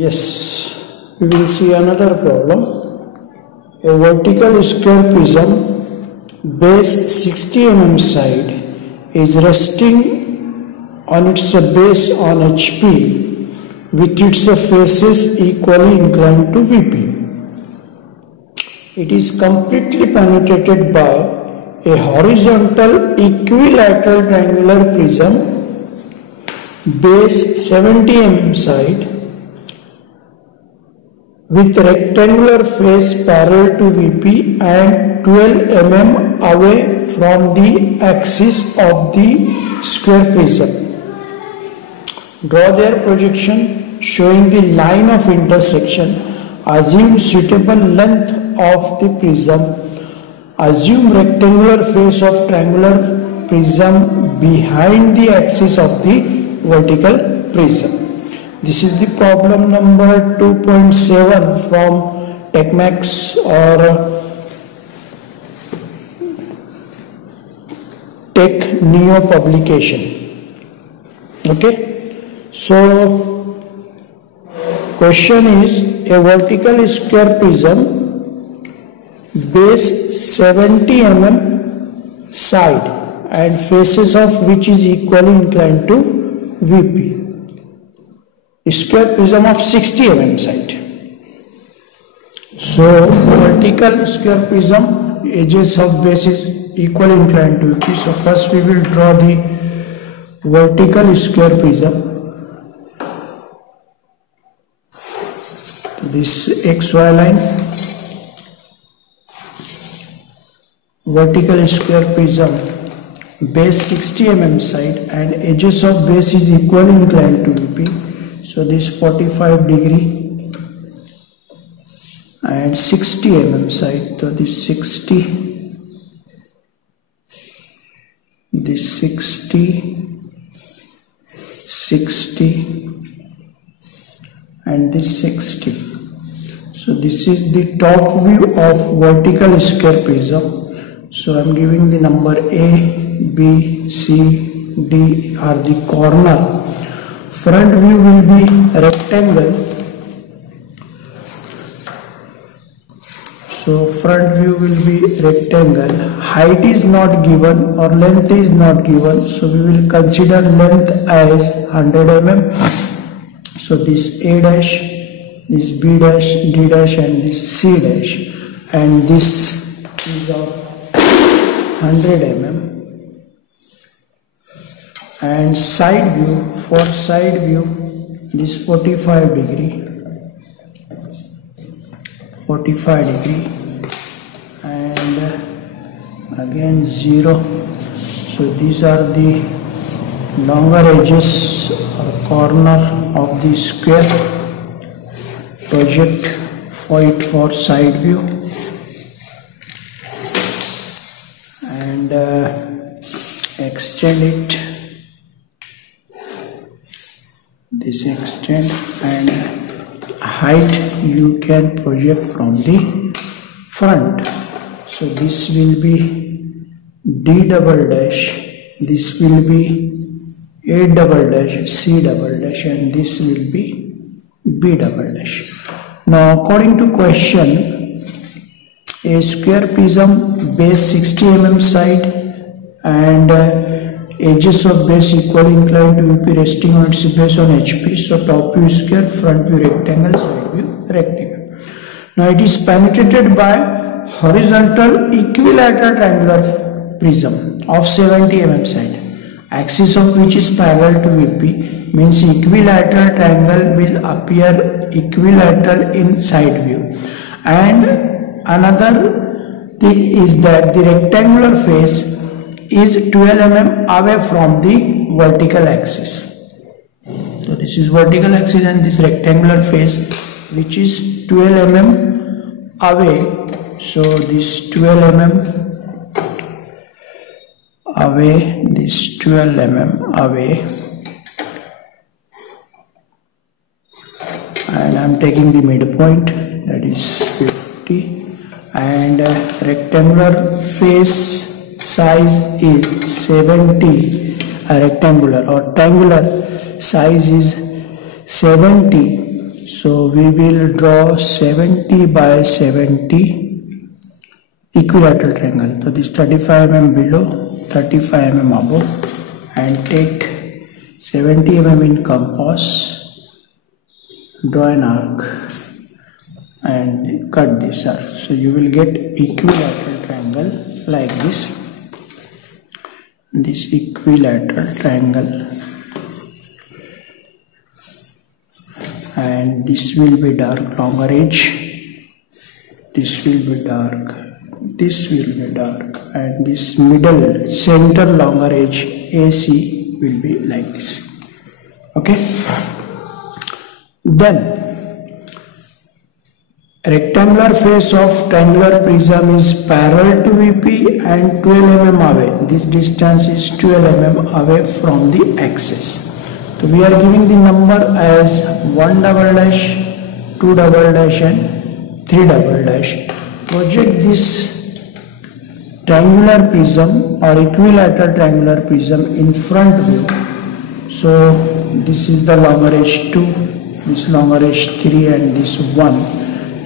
Yes, we will see another problem. A vertical square prism, base 60 mm side, is resting on its base on HP with its faces equally inclined to VP. It is completely penetrated by a horizontal equilateral triangular prism, base 70 mm side, with rectangular face parallel to VP and 12 mm away from the axis of the square prism. Draw their projection showing the line of intersection. Assume suitable length of the prism. Assume rectangular face of triangular prism behind the axis of the vertical prism. This is the problem number 2.7 from TechMax or Tech Neo publication. Okay, so question is a vertical square prism, base 70 mm side and faces of which is equally inclined to VP. Square prism of 60 mm side. So vertical square prism, edges of base is equally inclined to VP. So first we will draw the vertical square prism. This XY line, vertical square prism, base 60 mm side and edges of base is equally inclined to VP. So this 45 degree and 60 mm side. So this 60, this 60, 60 and this 60. So this is the top view of vertical square prism. So I am giving the number A, B, C, D are the corner. Front view will be rectangle. So front view will be rectangle. Height is not given or length is not given. So we will consider length as 100 mm. So this A dash, this B dash, D dash and this C dash. And this is of 100 mm. And side view, for side view, this 45 degree, 45 degree and again 0. So these are the longer edges or corner of the square. Project for it for side view and extend it. This extend and height you can project from the front. So this will be D double dash, this will be A double dash, C double dash and this will be B double dash. Now according to question, a square prism, base 60 mm side and edges of base equally inclined to VP resting on its base on HP. So top view square, front view rectangle, side view rectangle. Now it is penetrated by horizontal equilateral triangular prism of 70 mm side, axis of which is parallel to VP, means equilateral triangle will appear equilateral in side view. And another thing is that the rectangular face is 12 mm away from the vertical axis. So this is vertical axis and this rectangular face which is 12 mm away. So this 12 mm away, this 12 mm away, and I am taking the midpoint, that is 50, and rectangular face size is 70, rectangular or triangular size is 70. So we will draw 70 by 70 equilateral triangle. So this 35 mm below, 35 mm above, and take 70 mm in compass, draw an arc and cut this arc. So you will get equilateral triangle like this. This equilateral triangle, and this will be dark longer edge, this will be dark, this will be dark, and this middle center longer edge AC will be like this. Okay, then rectangular face of triangular prism is parallel to VP and 12 mm away. This distance is 12 mm away from the axis. So we are giving the number as 1 double dash, 2 double dash and 3 double dash. Project this triangular prism or equilateral triangular prism in front view. So this is the longer edge 2, this longer edge 3 and this 1.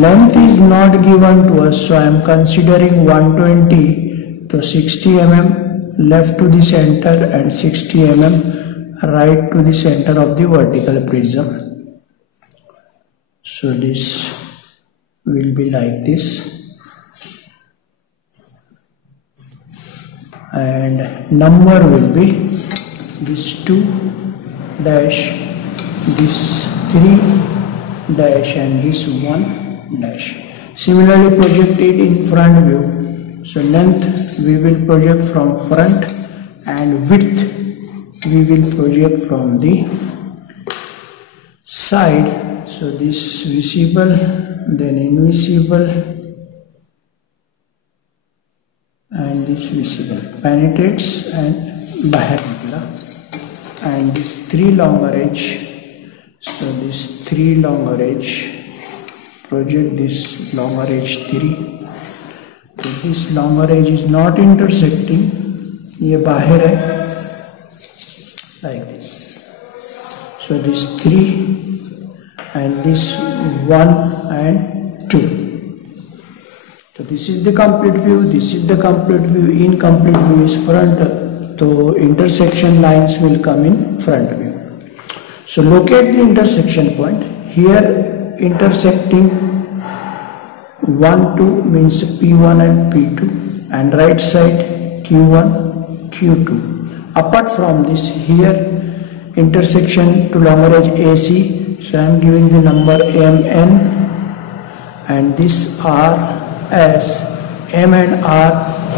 Length is not given to us, so I am considering 120 to 60 mm left to the center and 60 mm right to the center of the vertical prism. So this will be like this, and number will be this 2 dash, this 3 dash and this 1 dash. Similarly project it in front view. So length we will project from front and width we will project from the side. So this visible, then invisible and this visible, penetrates and bahar nikla, and this 3 longer edge. So this 3 longer edge, project this longer edge 3. So this longer edge is not intersecting, ये बाहर है, like this. So this 3 and this 1 and 2. So this is the complete view, this is the complete view. Incomplete view is front, so intersection lines will come in front view. So locate the intersection point. Here intersecting 1 2 means P1 and P2, and right side Q1 Q2. Apart from this, here intersection to longer edge AC, so I am giving the number MN, and this R as M and R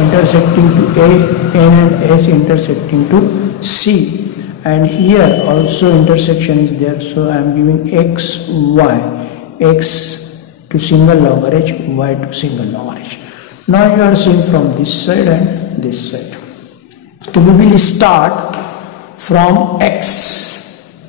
intersecting to A, N and S intersecting to C. And here also intersection is there, so I am giving X, Y, X to single longer edge, Y to single longer edge. Now you are seeing from this side and this side. So we will start from X,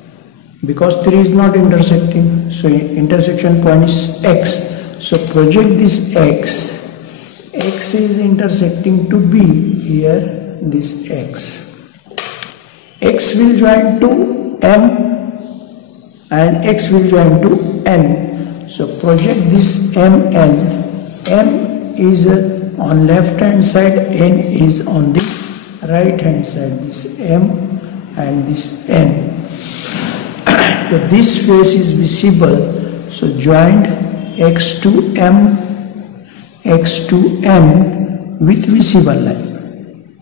because 3 is not intersecting, so intersection point is X. So project this X. X is intersecting to B, here this X. X will join to M and X will join to N. So project this MN. M is on left hand side, N is on the right hand side. This M and this N. So this face is visible. So joined X to M, X to N with visible line.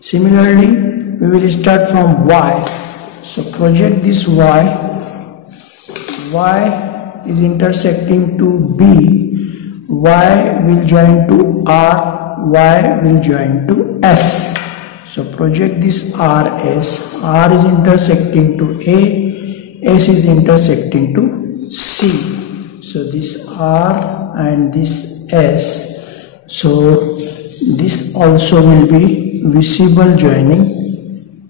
Similarly, we will start from Y. So project this Y. Y is intersecting to B. Y will join to R. Y will join to S. So project this RS. R is intersecting to A. S is intersecting to C. So this R and this S. So this also will be visible joining.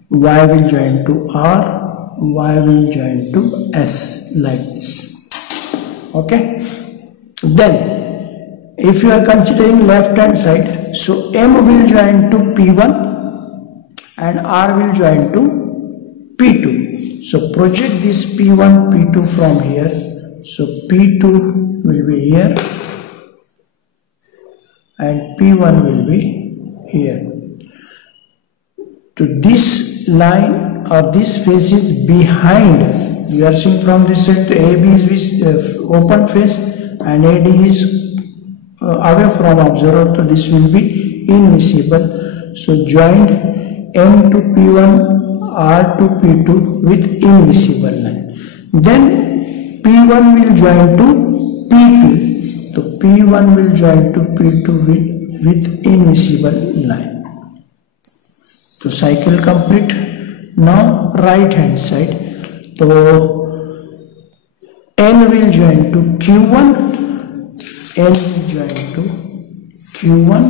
Y will join to R, Y will join to S, like this. Okay. Then, if you are considering left hand side, so M will join to P1 and R will join to P2. So project this P1, P2 from here. So P2 will be here and P1 will be here. To this line or this face is behind. We are seeing from this side to AB is open face and AD is away from observer. So this will be invisible. So joined M to P1, R to P2 with invisible line. Then P1 will join to P2. So P1 will join to P2 with invisible line. So cycle complete. Now right hand side. So N will join to Q1. N will join to Q1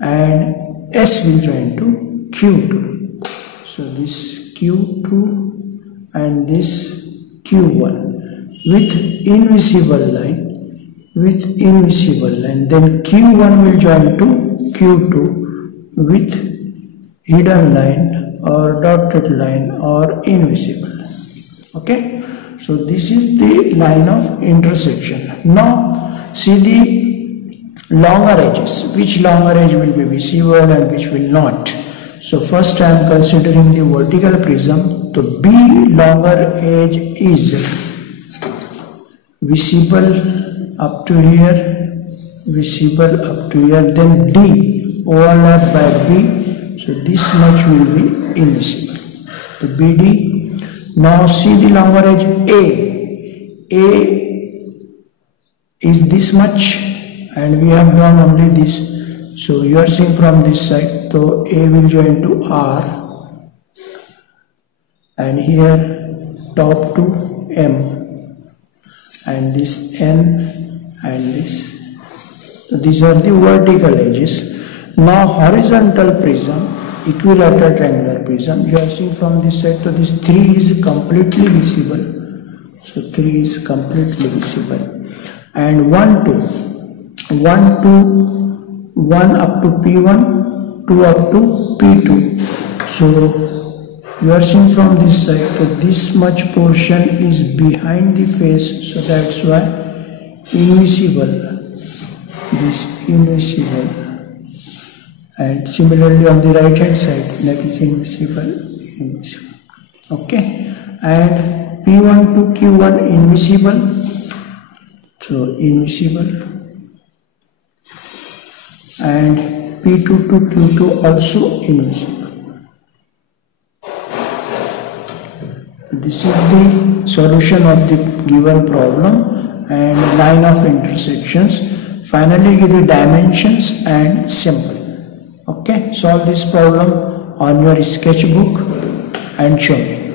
and S will join to Q2. So this Q2 and this Q1 with invisible line, then Q1 will join to Q2 with hidden line or dotted line or invisible. Okay, so this is the line of intersection. Now see the longer edges. Which longer edge will be visible and which will not? So first I am considering the vertical prism. So B longer edge is visible up to here, visible up to here. Then D overlap by B. So this much will be invisible. So BD. Now see the longer edge A. A is this much and we have drawn only this. So you are seeing from this side. So A will join to R and here top to M and this N and this. So these are the vertical edges. Now horizontal prism, equilateral triangular prism, you are seeing from this side. So this 3 is completely visible. So 3 is completely visible. And 1, 2 1 up to P1, 2 up to P2. So you are seeing from this side. So this much portion is behind the face. So that's why invisible. This invisible. And similarly on the right hand side, that is invisible. Okay, and P1 to Q1 invisible. So invisible, and P2 to Q2 also invisible. This is the solution of the given problem and line of intersections. Finally give the dimensions and symbol. Okay, solve this problem on your sketchbook and show me.